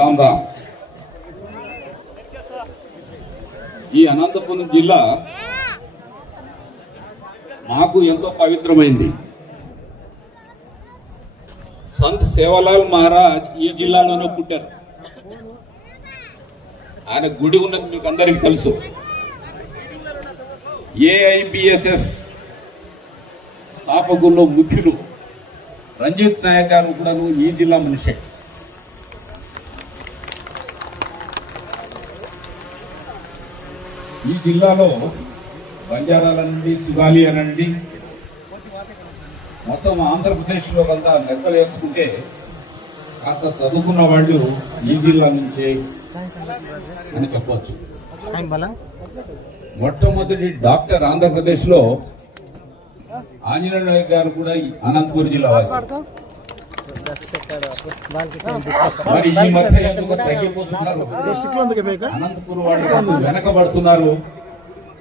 రామ్ ఈ అనంతపురం జిల్లా నాకు ఎంతో పవిత్రమైంది. సంత్ సేవాలాల్ మహారాజ్ ఈ జిల్లాలోనే పుట్టారు. ఆయన గుడి ఉన్నది మీకు అందరికీ తెలుసు. ఏఐబిఎస్ఎస్ స్థాపకుల్లో ముఖ్యులు రంజిత్ నాయక్ గారు కూడా ఈ జిల్లా మనిషి. ఈ జిల్లాలో బంజారాలనండి, సుగాలి అనండి, మొత్తం ఆంధ్రప్రదేశ్లో అంతా లెక్కలు వేసుకుంటే కాస్త చదువుకున్న వాళ్ళు ఈ జిల్లా నుంచే అని చెప్పవచ్చు. మొట్టమొదటి డాక్టర్ ఆంధ్రప్రదేశ్లో ఆంజనేయ నాయక్ గారు కూడా అనంతపురం జిల్లా వాసి. మరి ఈ మధ్య ఎందుకు తగ్గిపోతున్నారు? అనంతపురం వాళ్ళు వెనకబడుతున్నారు.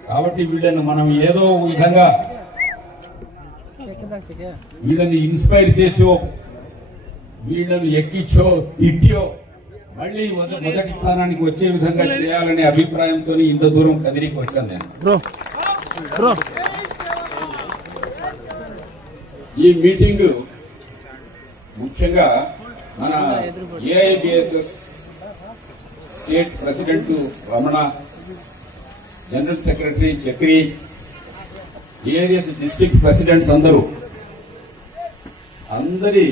కాబట్టి వీళ్ళని మనం ఏదో విధంగా వీళ్ళని ఇన్స్పైర్ చేసో, వీళ్ళని ఎక్కించో, తిట్టో మళ్ళీ మొదటి స్థానానికి వచ్చే విధంగా చేయాలనే అభిప్రాయంతో ఇంత దూరం కదిరికి వచ్చాను నేను. ఈ మీటింగ్ ముఖ్యంగా మన AIBSS state president Ramana, general secretary Chakri, ఏరియస్ డిస్ట్రిక్ట్ ప్రెసిడెంట్స్ అందరి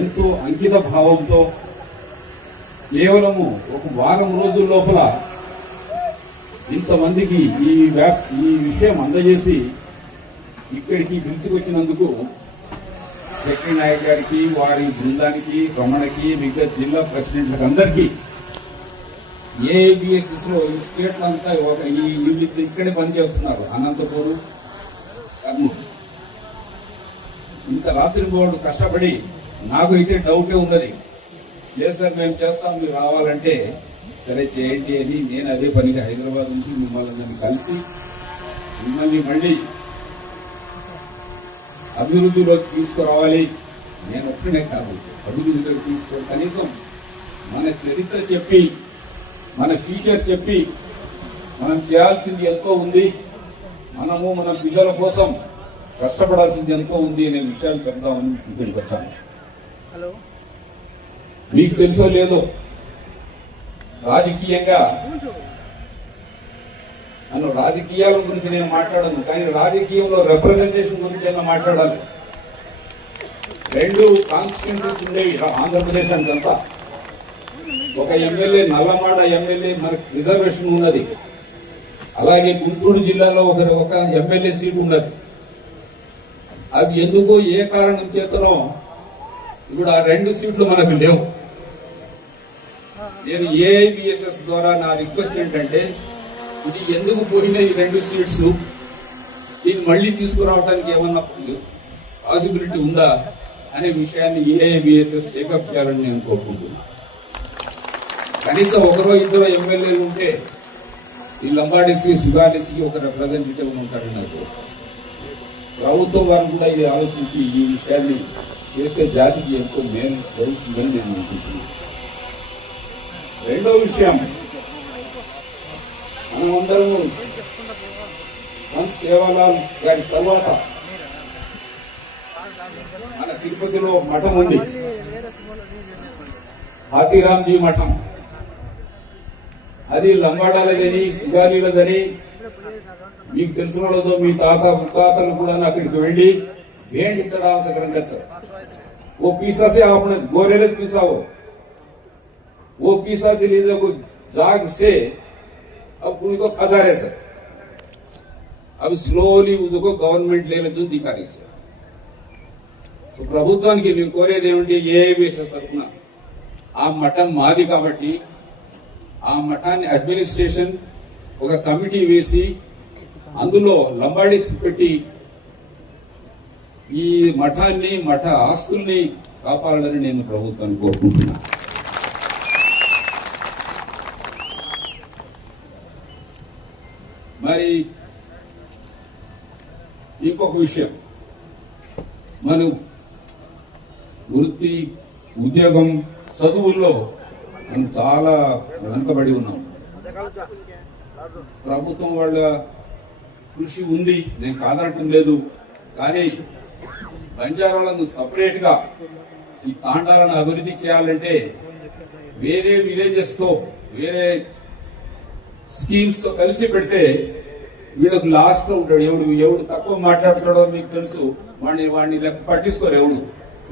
ఎంతో అంకిత భావంతో కేవలము ఒక వారం రోజుల లోపల ఇంతమందికి ఈ విషయం అందజేసి ఇక్కడికి పిలుచుకొచ్చినందుకు చక్రి నాయక్ గారికి, వారి బృందానికి, రమణకి, మిగతా జిల్లా ప్రెసిడెంట్లకు అందరికీ, ఏఐబిఎస్ఎస్ లో ఈ స్టేట్ అంతా వీళ్ళు ఇక్కడే పనిచేస్తున్నారు. అనంతపురం, కర్నూలు ఇంత రాత్రి బోర్డు కష్టపడి, నాకు అయితే డౌటే ఉన్నది. లేదు సార్ మేము చేస్తాం, మీరు రావాలంటే సరే చేయండి అని నేను అదే పనిగా హైదరాబాద్ నుంచి మిమ్మల్ని కలిసి మిమ్మల్ని మళ్ళీ అభివృద్ధిలోకి తీసుకురావాలి. నేను ఒక్కనే కాదు, అభివృద్ధిలోకి తీసుకొని కనీసం మన చరిత్ర చెప్పి, మన ఫ్యూచర్ చెప్పి, మనం చేయాల్సింది ఎంతో ఉంది, మనము మన పిల్లల కోసం కష్టపడాల్సింది ఎంతో ఉంది అనే విషయాలు చెప్దామని ఇక్కడికి వచ్చాను. మీకు తెలుసో లేదో, రాజకీయంగా నన్ను రాజకీయాల గురించి నేను మాట్లాడను, కానీ రాజకీయంలో రిప్రజెంటేషన్ గురించి అయినా మాట్లాడాలి. 2 కాన్స్టిట్యున్సీస్ ఉండేవి ఆంధ్రప్రదేశ్ అంతా. ఒక ఎమ్మెల్యే, నల్లమాడ ఎమ్మెల్యే మనకు రిజర్వేషన్ ఉన్నది. అలాగే గుంటూరు జిల్లాలో ఒక ఎమ్మెల్యే సీట్ ఉన్నది. అవి ఎందుకో ఏ కారణం చేతనో ఇప్పుడు ఆ 2 సీట్లు మనకు లేవు. నేను ఏఐబిఎస్ఎస్ ద్వారా నా రిక్వెస్ట్ ఏంటంటే, ఇది ఎందుకు పోయినా ఈ 2 సీట్స్ దీన్ని మళ్ళీ తీసుకురావడానికి ఏమన్నా పాసిబిలిటీ ఉందా అనే విషయాన్ని ఏఐబిఎస్ఎస్ టేకప్ చేయాలని నేను కోరుకుంటున్నాను. కనీసం 1-2 ఎమ్మెల్యేలు ఉంటే ఈ లంబాడీసీ, సుగాడీసీకి ఒక రిప్రజెంటేటివ్ ఉంటారని నాకు. ప్రభుత్వం వారు కూడా ఇది ఆలోచించి ఈ విషయాన్ని చేస్తే జాతికి ఎంతో మేలు జరుగుతుందని నేను అనుకుంటున్నాను. రెండో విషయం, మనమందరము సంత్ సేవాలాల్ గారి తర్వాత మన తిరుపతిలో మఠం ఉంది, హాతీరామ్జీ మఠం. అది లంబాడాలదని, సుగాలీలదని మీకు తెలిసిన వాళ్ళతో మీ తాత ముత్తాతలు కూడా అక్కడికి వెళ్ళి भेंट चढ़ाव से करंगत सर वो पीसा से आपने गोरेरज पीसा वो पीसा दिली को जाग से अब उनको खजा रहे सर. अब स्लोली उसको गवर्नमेंट लेवल जो दिखा रही सर. तो ప్రభుత్వానికి నేను కోరేది ఏమంటే, ఏఐబిఎస్ఎస్ తరఫున ఆ మఠం మాది కాబట్టి ఆ మఠాన్ని అడ్మినిస్ట్రేషన్ ఒక కమిటీ వేసి అందులో లంబాడీస్ పెట్టి ఈ మఠాన్ని, మఠ ఆస్తుల్ని కాపాడాలని నేను ప్రభుత్వాన్ని కోరుకుంటున్నాను. మరి ఇంకొక విషయం, మనం వృత్తి, ఉద్యోగం, చదువుల్లో మనం చాలా వెనుకబడి ఉన్నాం. ప్రభుత్వం వాళ్ళ కృషి ఉంది, నేను కాదనటం లేదు. కానీ బంజారాలను సపరేట్ గా ఈ తాండాలను అభివృద్ధి చేయాలంటే వేరే విలేజెస్ తో వేరే స్కీమ్స్ తో కలిసి పెడితే వీళ్ళకు లాస్ట్ లో ఉంటాడు. ఎవడు తక్కువ మాట్లాడుతాడో మీకు తెలుసు, వాడిని లెక్క పట్టించుకోరు.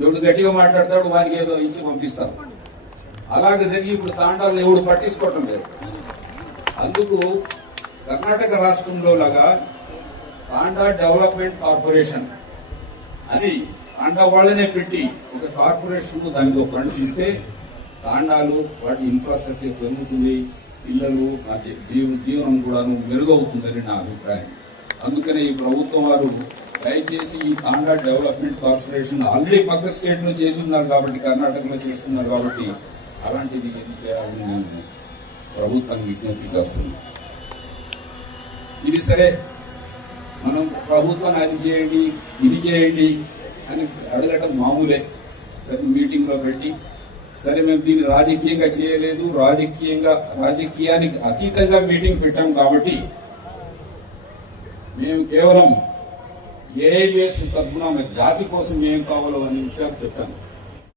ఎవడు గట్టిగా మాట్లాడతాడు వానికి ఏదో ఇచ్చి పంపిస్తారు. అలాగే జరిగి ఇప్పుడు తాండాలను ఎవడు పట్టించుకోవటం లేదు. అందుకు కర్ణాటక రాష్ట్రంలో లాగా తాండా డెవలప్మెంట్ కార్పొరేషన్ అని తాండా వాళ్ళనే పెట్టి ఒక కార్పొరేషన్ దానికి ఒక ఫండ్స్ ఇస్తే తాండాలు వాటి ఇన్ఫ్రాస్ట్రక్చర్ పెరుగుతుంది, పిల్లలు జీవనం కూడా మెరుగవుతుందని నా అభిప్రాయం. అందుకనే ఈ ప్రభుత్వం వారు దయచేసి ఈ తాండా డెవలప్మెంట్ కార్పొరేషన్ ఆల్రెడీ పక్క స్టేట్ లో చేసి ఉన్నారు కాబట్టి, కర్ణాటకలో చేస్తున్నారు కాబట్టి అలాంటిది ఏం చేయాలని నేను ప్రభుత్వాన్ని విజ్ఞప్తి చేస్తున్నాను. ఇది సరే, మనం ప్రభుత్వాన్ని అది చేయండి ఇది చేయండి అని అడగటం మామూలే. ప్రతి మీటింగ్లో పెట్టి సరే మేము దీన్ని రాజకీయంగా చేయలేదు, రాజకీయానికి అతీతంగా మీటింగ్ పెట్టాం కాబట్టి మేము కేవలం ఏఐబిఎస్ తరఫున జాతి కోసం ఏం కావాలో అనే విషయాలు చెప్పాను.